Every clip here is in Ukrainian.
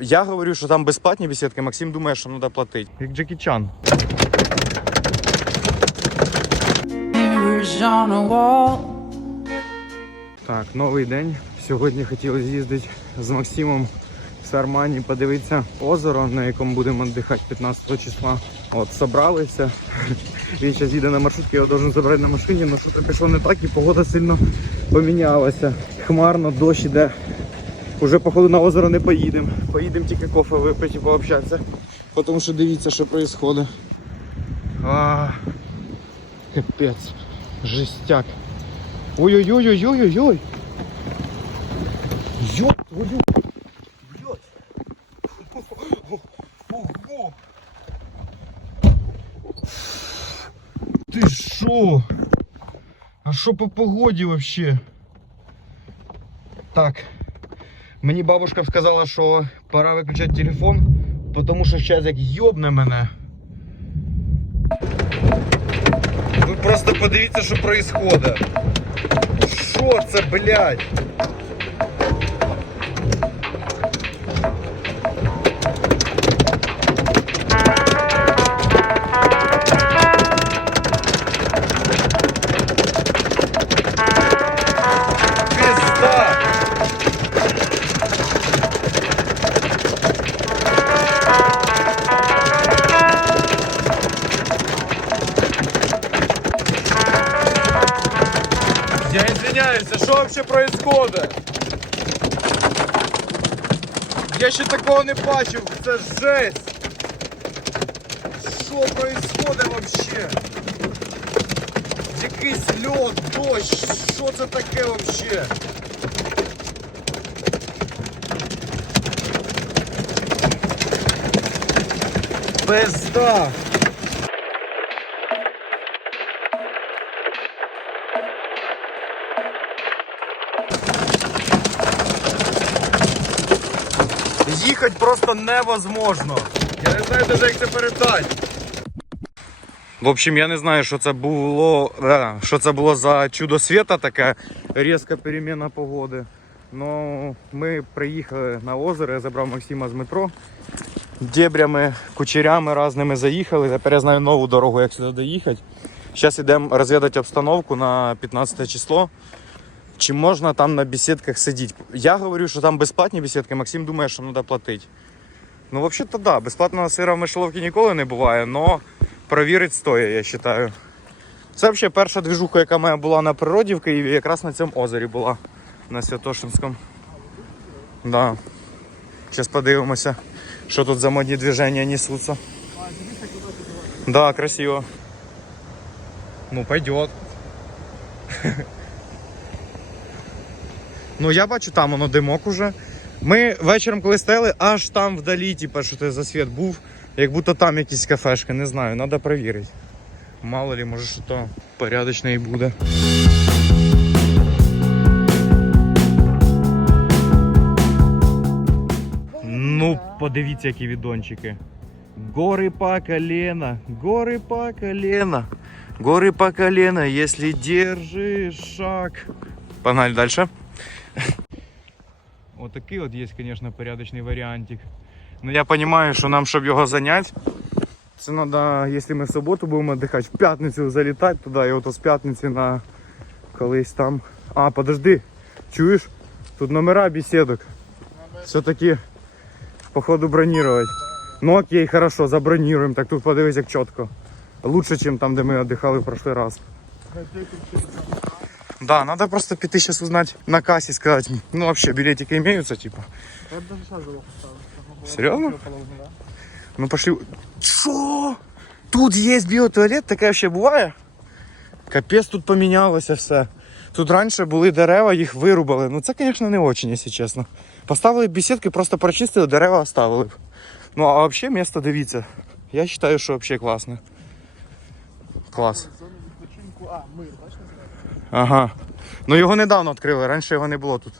Я говорю, що там безплатні беседки, Максим думає, що треба платити. Як Джекі Чан. Так, новий день. Сьогодні хотіли з'їздити з Максимом в Сармані, подивитися озеро, на якому будемо віддихати 15 числа. От, собралися. Він зараз їде на маршрутці, я його должен забрати на машині, але що пішло не так і погода сильно помінялася. Хмарно, дощ іде. Уже походу на озеро не поїдемо. Поїдемо тільки кофе випити і пообщатися. Тому що дивіться, що відбувається. А, капець. Жестяк. Ой-ой-ой-ой-ой-ой. Ёб твою. Блядь. Ого. Ти шо? А що по погоді вообще? Так. Мені бабушка сказала, що пора виключати телефон, тому що зараз як йобне мене. Ви просто подивіться, що відбувається. Що це, блядь? Вообще происходит? Я ще такого не бачив, це жесть. Що происходит вообще? Якийсь льод, дощ, що це таке вообще? Пизда! Просто невозможно. Я не знаю навіть як це передати. В общем, я не знаю, що це було, е, що це було за чудо світа таке, різка переміна погоди. Ну, ми приїхали на озеро, я забрав Максима з метро. Дебрями, кучерями різними заїхали. Тепер я знаю нову дорогу, як сюди доїхати. Зараз йдемо розвідати обстановку на 15 число. Чи можна там на беседках сидіти? Я говорю, що там безплатні беседки, Максим думає, що треба платити. Ну, взагалі-то да, безплатного сира в мишеловці ніколи не буває, але провірити стоїть, я вважаю. Це взагалі перша движуха, яка моя була на природі в Києві, якраз на цьому озері була на Святошинському. Да. Зараз подивимося, що тут за модні движення несуться. Да, красиво. Ну, пойдет. Ну, я бачу, там воно димок уже. Ми вечором, коли стояли, аж там вдалі, типу, що це за світ був, як будто там якісь кафешки, не знаю, треба перевірити. Мало ли, може, що то порядочне і буде. Ну, подивіться, які відончики. Гори по колено, гори по колено, гори по колено, если держишь шаг. Погнали дальше. Вот такий от є, звісно, порядочний варіантик. Ну я розумію, що нам, щоб його зайняти, це треба, якщо ми в суботу будемо віддихати, в п'ятницю залітати туди, і от з п'ятниці на колись там. А, подожди, чуєш? Тут номера беседок. Все-таки, походу, бронировать. Ну окей, хорошо, забронируем. Так тут подивись, як чітко. Лучше, чем там, де ми віддихали в прошлый раз. Да, надо просто піти сейчас узнать на кассе, сказать, ну вообще билетики имеются, типа. Я б даже сейчас залог поставив. Серйозно? Ну пошли. Що? Тут є біотуалет, таке вообще буває? Капець тут помінялося все. Тут раніше були дерева, їх вирубали. Ну це, звісно, не очень, якщо чесно. Поставили б беседки, просто прочистили, дерева оставили б. Ну а взагалі місто дивіться. Я вважаю, що взагалі класне. Клас. Зону відпочинку. А, мир, бачиш? Ага. Ну його недавно відкрили, раніше його не було тут.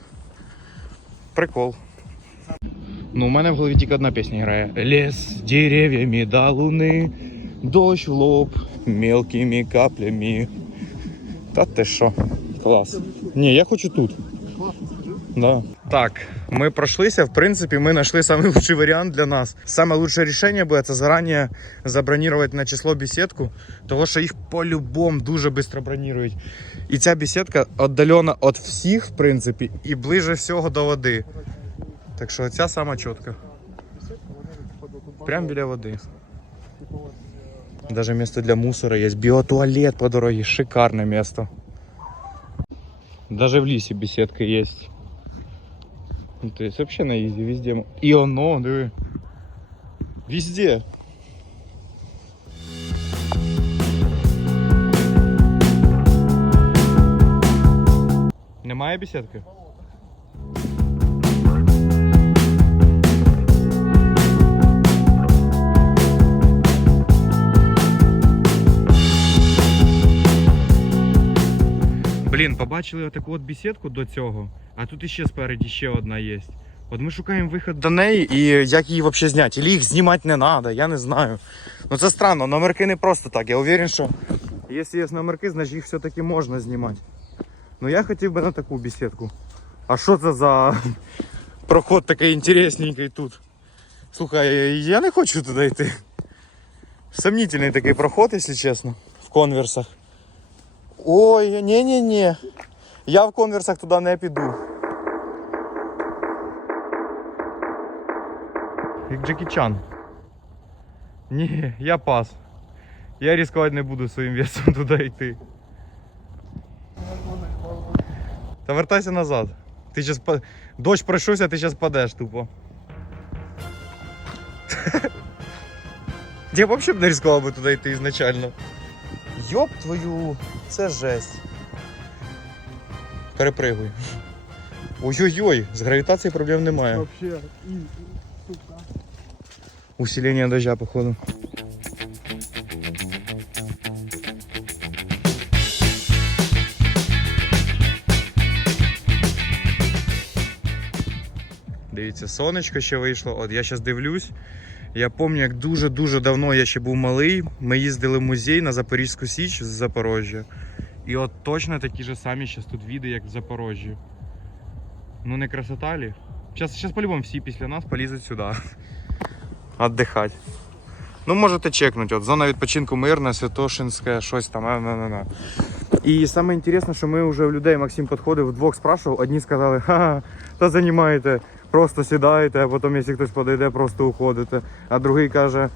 Прикол. Ну, у мене в голові тільки одна пісня грає. Лес дерев'ями до луни, дощ в лоб мелкими каплями. Та ти що? Клас. Ні, я хочу тут. Да. Так, ми пройшлися. В принципі, ми знайшли найкращий варіант для нас. Саме лучше рішення буде це зарані забронювати на число бесідку, тому що їх по-любому дуже швидко бронірують. І ця бесідка віддалена від всіх, в принципі, і ближе всього до води. Так що ця сама чітка. Прямо біля води. Даже место для мусора есть. Биотуалет по дороге. Шикарное место. Даже в лісе беседка есть. Ну, то есть вообще на изи везде. И оно, да. Везде. Немає беседки? Блін, побачили отаку от бесідку до цього, а тут іще спереді ще одна є. От ми шукаємо вихід до неї і як її взагалі зняти. Или їх знімати не треба, я не знаю. Ну це странно, номерки не просто так. Я уверен, що якщо є номерки, значить їх все-таки можна знімати. Ну я хотів би на таку бесідку. А що це за проход такий інтересненький тут? Слухай, я не хочу туди йти. Сомнительний такий проход, якщо чесно, в конверсах. Ой, ні-ні-ні. Я в конверсах туди не піду. Як Джекі Чан. Ні, я пас. Я ризикувати не буду своїм весом туди йти. Та вертайся назад. Ти зараз па... Дощ пройшовся, ти зараз падеш тупо. Я взагалі б не ризикував би туди йти ізначально. Йоп твою, це жесть. Перепригуй. Ой-ой-ой, з гравітацією проблем немає. Вообще, і, і, сука. Усиление дождя, походу. Дивіться, сонечко ще вийшло. От я зараз дивлюсь. Я пам'ятаю, як дуже-дуже давно я ще був малий. Ми їздили в музей на Запорізьку Січ з Запорожжя. І от точно такі ж самі зараз тут віди, як в Запорожжі. Ну не красота лі? Зараз, по-любому всі після нас полізуть сюди. Отдихати. Ну, можете чекнути, от зона відпочинку мирна, Святошинська, щось там. І саме інтересне, що ми вже в людей Максим підходив, вдвох спрашував, одні сказали, ха, та займаєте, просто сідаєте, а потім, якщо хтось подойде, просто уходите. А другий каже,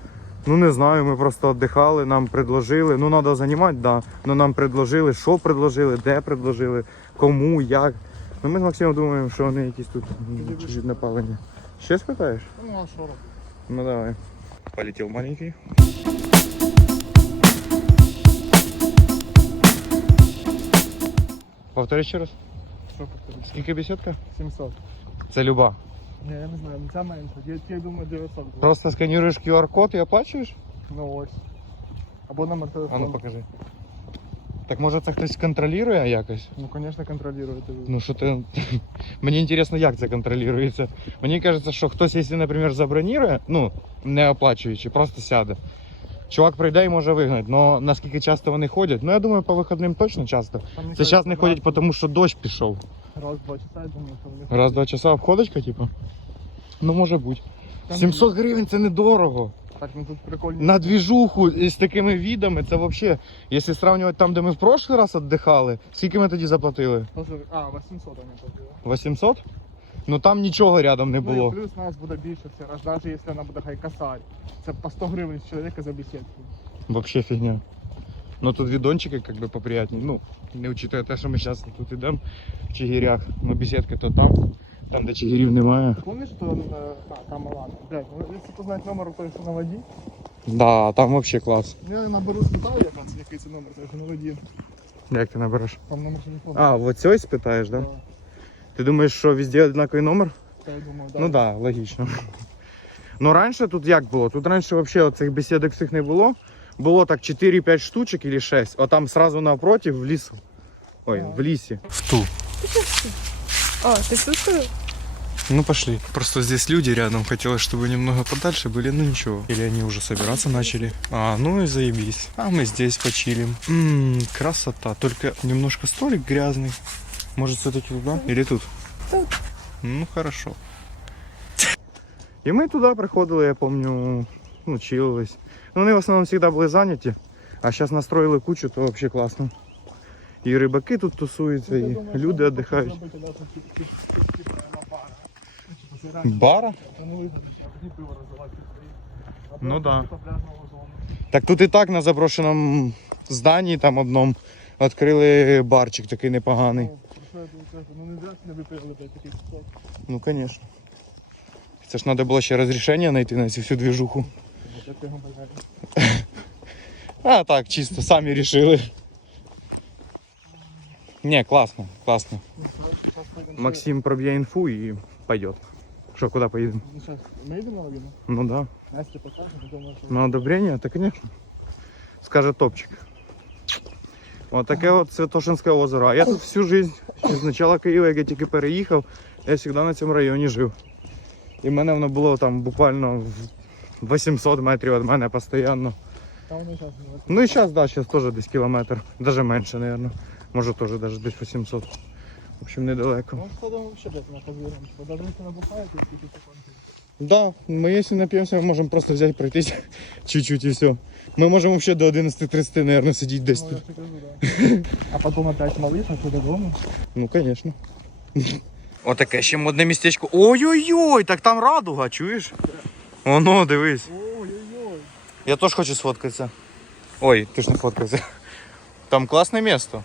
ну не знаю, ми просто віддихали, нам предложили, ну треба займати, да. Ну нам предложили, що предложили, де предложили, кому, як. Ну ми з Максимом думаємо, що вони якісь тут чуть. Ще спитаєш? Ну, а що робити? Ну давай. Полетел маленький. Повтори ще раз. Що повторити? Скільки бесідка? 700. Це люба. Ні, я не знаю, ну ця менше. Я, я думаю 900 було. Просто сканіруєш QR-код і оплачуєш? Ну ось. Або номер А ну телефону. покажи. Так може це хтось контролює якось? Ну, звісно, контролюєте. Ну що ти. Мені цікаво, як це контролюється. Мені кажеться, що хтось, якщо, наприклад, забронірує, ну, не оплачуючи, просто сяде. Чувак прийде і може вигнати. Но наскільки часто вони ходять? Ну я думаю, по вихідним точно часто. Це зараз не ходять, тому що дощ пішов. Раз-два часа, я думаю, що вони Раз-два часа обходочка, типу? Ну, може бути. Там 700 гривень це недорого. Так, ну тут прикольно. На двіжуху з такими відами, це взагалі. Якщо сравнювати там, де ми в прошлый раз віддихали, скільки ми тоді заплатили? А, 800 вони платили. 800? Ну там нічого рядом не Ну і було. плюс нас буде більше все раз, навіть якщо вона буде хай косарь. Це по 100 гривень з чоловіка за бесідку. Вообще фігня. Ну тут відончики как бы поприятнее. Ну, не учитывая те, що ми зараз тут йдемо в Чигирях. Ну, беседки то там, там де Чигирів немає. Помниш, що е, там ладно. Блядь, ну якщо познати номер той, що на воді, Да, там вообще клас. я наберу спитаю, яка це, який це номер, той, що на воді. Як ти набереш? Там номер телефону. А, вот цей спитаєш, да? Да. Ти думаєш, що везде однаковий номер? Та я думаю, да. Ну так, да, логічно. Ну раніше тут як було? Тут раніше взагалі цих бесідок всіх не було. Було так 4-5 штучок или 6, а там сразу напротив в лісу. Ой, Ага. в лісі. В ту. А, ты тут стоял? Ну пошли. Просто здесь люди рядом. Хотелось, чтобы немного подальше были, ну ничего. Или они уже собираться начали. А, ну и заебись. А мы здесь почилим. Ммм, красота. Только немножко столик грязный. Может все-таки туда? Или тут? Тут. Ну, хорошо. І ми туди приходили, я пам'ятаю, ну, чилились. Ну, вони в основному завжди були зайняті, а зараз настроїли кучу, то взагалі класно. І рибаки тут тусуються, і люди віддихають. Бара? Ну да. Так тут і так на заброшеному зданні там одному відкрили барчик такий непоганий. Ну не зря не випили такий кусок. Ну, звісно. Це ж треба було ще розрішення знайти на цю всю двіжуху. Я його бажаю. А так, чисто, самі рішили. Не, класно, класно. Максим проб'є інфу і пойдет. Що, куди поїдемо? Ну, сейчас, ми йдемо на лавіну? Ну да. Настя покаже, думаю, що... На одобрение, то конечно. Скаже топчик. Вот таке от Святошинське озеро. А я тут всю жизнь, з начала Києва, як я тільки переїхав, я завжди на цьому районі жив. І в мене воно було там буквально 800 метрів від мене постійно. Ну і зараз, да, зараз теж десь кілометр. Даже менше, мабуть. Може теж даже десь 800. В общем, недалеко. Ну, сходом вообще десь на. Даже якщо набухаєте, скільки секунд. Да, ми якщо нап'ємося, ми можемо просто взяти пройтись чуть-чуть і все. Ми можемо ще до 11.30, мабуть, сидіти десь Ну, да. А потім опять малиш, а куди додому? Ну, звісно. Отаке ще модне містечко. Ой-ой-ой, так там радуга, чуєш? Оно, дивись. Ой-ой-ой. Я теж хочу сфоткатися. Ой, ти ж не фоткався. Там класне місто.